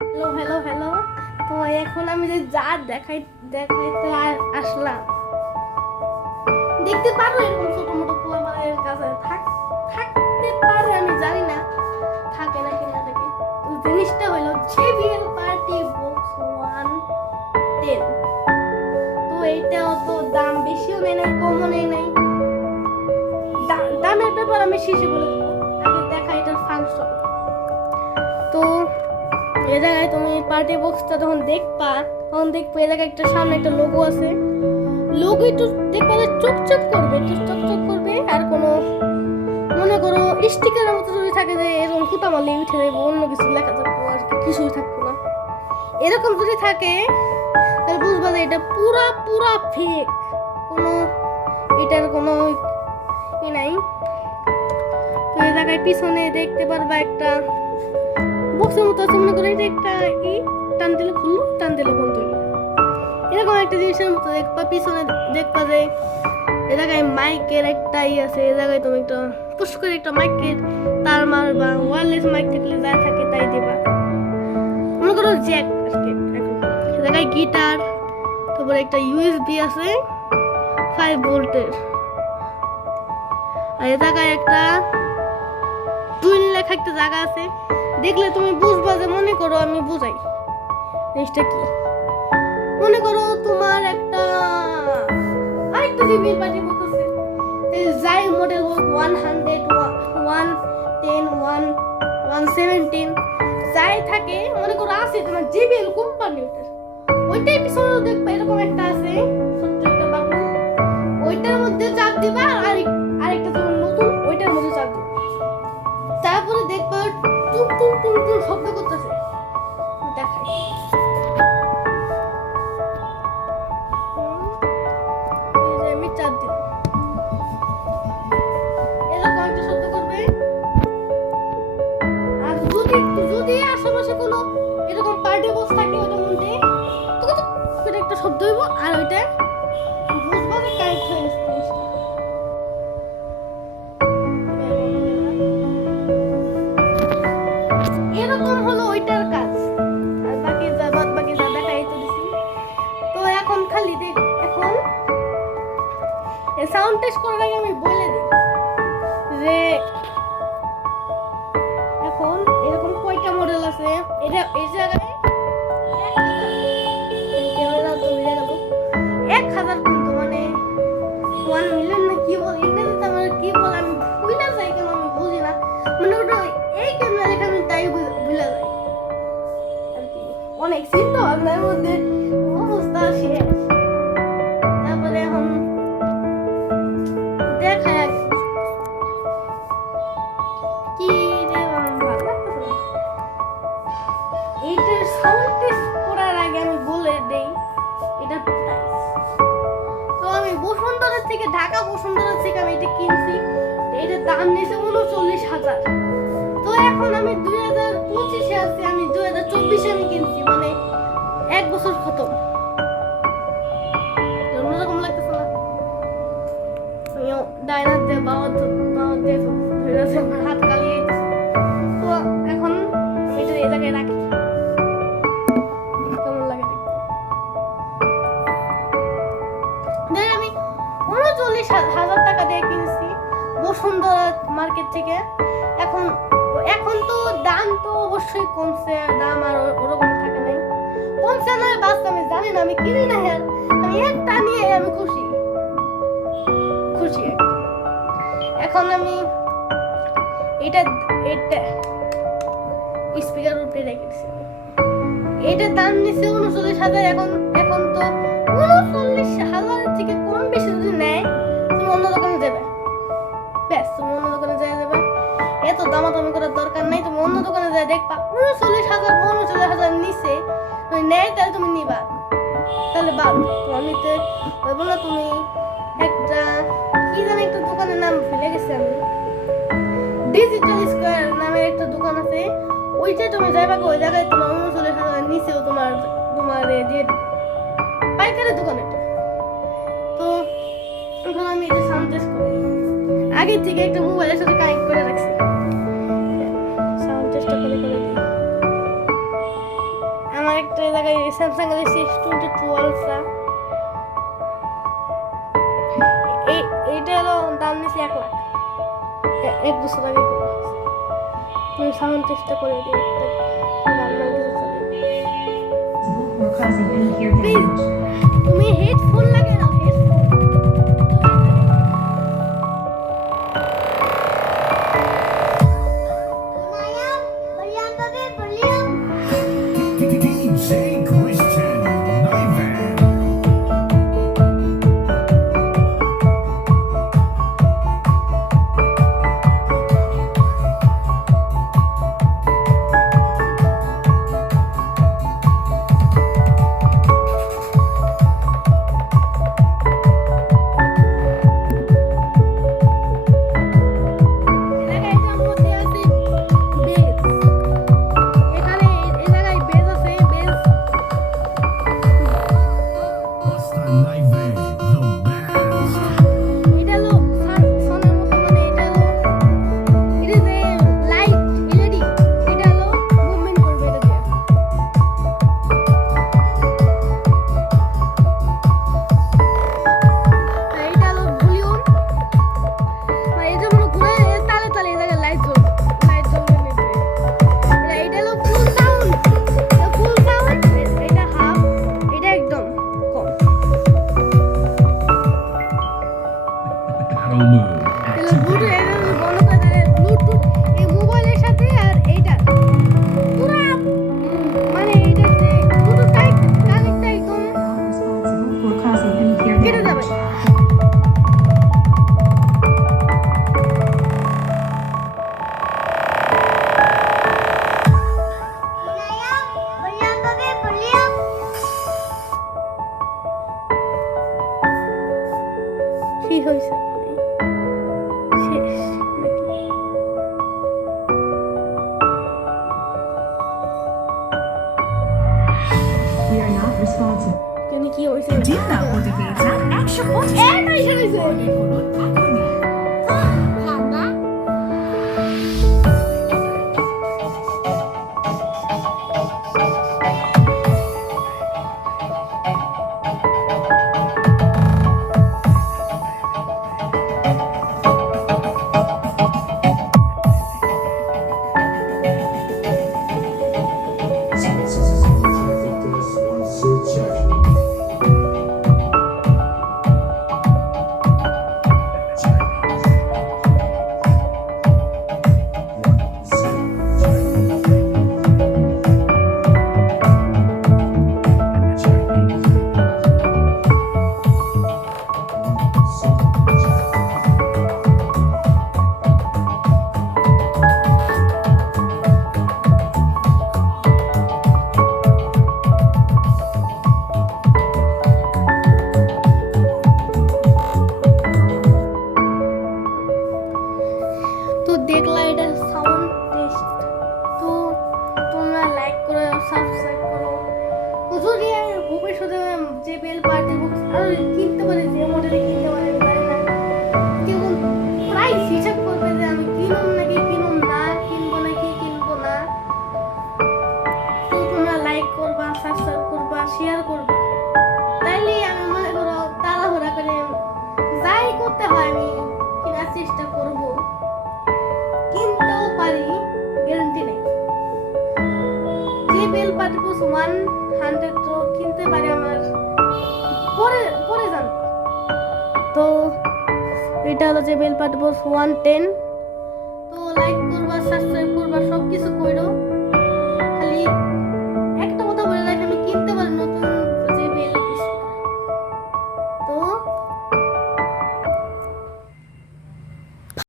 Hello hello hello. তো এখন আমি যে যা দেখাইতে আসলাম, দেখতে পারো এরকম ছোট মোটো পোলাপানের কাছে থাকতে পারে, আমি জানি না থাকে নাকি না থাকে। তো জিনিসটা হলো JBL পার্টি বক্স 110। তো এইটা অত দাম বেশিও নেই নাই, কমও নেই নাই। দামের ব্যাপার আমি শেষে বলে দেবো, আগে দেখা এটার ফাংশন। তো এ জায়গায় তুমি পার্টি বক্সটা যখন দেখবা, তখন দেখবে এ জায়গায় একটা সামনে একটা লোগো আছে। লোগো একটু দেখবা যে চকচক করবে, একটু চকচক করবে। আর কোনো মনে করো স্টিকারের মতো যদি থাকে যে এরকম ফুটা মারলে উঠে যাবে, অন্য কিছু লেখা থাকবো আর কিছুই থাকবো না, এরকম যদি থাকে তাহলে বুঝবা যে এটা পুরা পুরা ফেক। কোনো এটার কোনো ই নাই। তো এই জায়গায় পিছনে দেখতে পারবা একটা বক্সের মতো আছে, মনে করে এটা একটা ই, টান দিলে খুললো, টান দিলে বন্ধ হইলো, এরকম একটা জিনিসের মতো দেখবা। পিছনে দেখবা যে এ জায়গায় মাইকের একটা ই আছে, এ জায়গায় তুমি একটা পুশ করে একটা মাইকের তার মারবা, ওয়্যারলেস মাইক থাকলে যা থাকে তাই দিবা, মনে করো জ্যাক আজকে। এ জায়গায় গিটার, তারপরে একটা USB আছে 5 ভোল্টের। আর এ জায়গায় একটা টুইন লেখা একটা জায়গা আছে, দেখলে তুমি বুঝবা যে, মনে করো আমি বুঝাই জিনিসটা কি। মনে করো তোমার একটা আরেকটা জিবির পার্টি বুক আছে, যাই মডেল হোক 100 110 117 যাই থাকে, মনে করো আছে তোমার JBL কোম্পানি, ওইটাই পিছনে দেখবা এরকম একটা আছে ছোট্ট একটা বাটন, ওইটার মধ্যে চাপ দিবা। আর আরেকটা যেমন নতুন, ওইটার মধ্যে চাপ দিবা। তারপরে দেখবা টুক টুক টুক টুক শব্দ করতেছে, দেখাই। আমি চাপ দিলাম, এরকম একটা শব্দ করবে। আর যদি আশেপাশে কোনো এরকম পার্টি বক্স থাকে ওটার মধ্যে, তো একটা শব্দ হইব, আর ওইটা বুঝবা যে কানেক্ট হয়ে গেছে জিনিসটা। এরকম হলো ওইটার কাজ। আর বাকি যা দেখাই তো দিছি। তো এখন খালি দেখ, এখন সাউন্ড টেস্ট করার আগে আমি বলে দিই যে এখন এরকম কয়টা মডেল আছে। এটা এই জায়গায় 1000 কিন্তু মানে 1 মিলিয়ন না কি বল, ইংরেজিতে আমার কি বল আমি বুঝলা যাই, কেন আমি বুঝি না। মানে ওটা এই ক্যামেরা দেখে আমি তাই ভুলে যাই আর কি। অনেক চিন্তা ভাবনার মধ্যে অবস্থা শেষ। তারপরে এখন দেখা কি রে, আমার ভালো লাগতেছে না। এইটার সাউন্ড টেস্ট করার আগে আমি বলে দেই এটা প্রাইস। তো আমি ঢাকা বসুন্ধরা থেকে আমি এটা কিনছি, এটার দাম নিয়েছে 39,000। তো এখন আমি 2025-এ আছি, আমি 2024-এ আমি কিনছি, মানে 1 বছর খতম। অন্যরকম লাগতেছে না, আমিও ডাইনার দিয়ে বাবার দিয়ে ধরেছে, আমার হাত কালিয়ে। তো এখন আমি এটা এই জায়গায় রাখি, কেমন লাগে দেখতে। আমি 39,000 টাকা দিয়ে কিনছি বসুন্ধরা মার্কেট থেকে। এখন এখন তো দাম তো অবশ্যই কমছে, দাম আর ওরকম থাকে নাই, কমছে না বাস আমি জানি না, আমি কিনি না। হ্যাঁ, আমি একটা নিয়ে আমি খুশি খুশি। এখন আমি এটা এটা স্পিকার উপরে রেখেছি, এটার দাম নিচ্ছে 39,000। এখন এখন তো 39,000 থেকে কম বেশি যদি নেয়, তুমি অন্য দোকানে যাবে, ব্যাস তুমি অন্য দোকানে যাবে, এত দামাদামি করার দরকার নাই। তুমি অন্য দোকানে যাই দেখবা 39,000 নিচে তুমি নেয়, তাহলে তুমি নিবা, তাহলে বাদ। আমি তো বলবো না, তুমি একটা কি জানি একটা দোকানের নাম ভুলে গেছি আমি, ডিজিটাল স্কয়ার নামের একটা দোকান আছে, ওইটা তুমি যাইবা, ওই জায়গায় তোমার 39,000 নিচেও তোমার তোমার যে পাইকারি দোকান এটা। তো এখন আমি এটা সাউন্ড টেস্ট করি, আগে থেকে একটা মোবাইলের সাথে কানেক্ট করে রাখছি, সাউন্ড টেস্টটা করে দিই। আমার একটা জায়গায় স্যামসাং গ্যালাক্সি S22 আলট্রা, এইটা হলো দাম নিয়েছি 1 লাখ, 1 বছর আগে। আমি সাউন্ড টেস্টটা করে দিই, প্লিজ তুমি হেডফোন লাগে না, headphone. DJ Christian Nyvan. Busta Nyvan, the best. এটা হলো সোনার মতো, মানে এটা হলো it is a light LED, এটা হলো মুভমেন্ট করবে এটা দিয়ে। আর এটা হলো ভলিউম, মানে এটা হলো ঘুরে তালে তালে এই জায়গায় লাইট জ্বলবে, লাইট জ্বলবে নিচে। এটা হলো ফুল সাউন্ড, ফুল সাউন্ড, এটা হাফ, এটা একদম কম। Battle mode এগুলো ব্লুটুথ, এটা হলো বন্ধ করে দেয় ব্লুটুথ এই মোবাইলের সাথে, আর এইটা পুরা মানে এইটা যে ব্লুটুথ কানেক্ট একদম for causing unclear কেটে যাবে। damage. কি হয়েছে শেষ নাকি? We are not responsible. জানি কি হয়েছে। ডিমটা হতে পেরেছেন 125 এটাই হয়েছে। অর্ডার করুন এখনই। তো দেখলা এটা সাউন্ড টেস্ট। তো তোমরা লাইক করো, সাবস্ক্রাইব করো। যদি আমি ভবিষ্যতে যে বেল পার্টি বুকস আরো কিনতে পারি, যে মডেলে কিনতে পারি আমি জানি না, কেউ প্রাইস হিসাব করবে যে আমি কিনুম নাকি কিনুম না, কিনবো নাকি কিনবো না। তো তোমরা লাইক করবা, সাবস্ক্রাইব করবা, শেয়ার করবা, তাইলে আমি মনে করো তাড়াহুড়া করে যাই করতে হয় আমি কেনার চেষ্টা করব, কিনতেও পারি, গ্যারান্টি নেই। যে বেল পার্টি বুকস 100 তো কিনতে পারি আমার পরে পরে জানবো। তো এটা হলো যে বেল পার্টি বুকস 110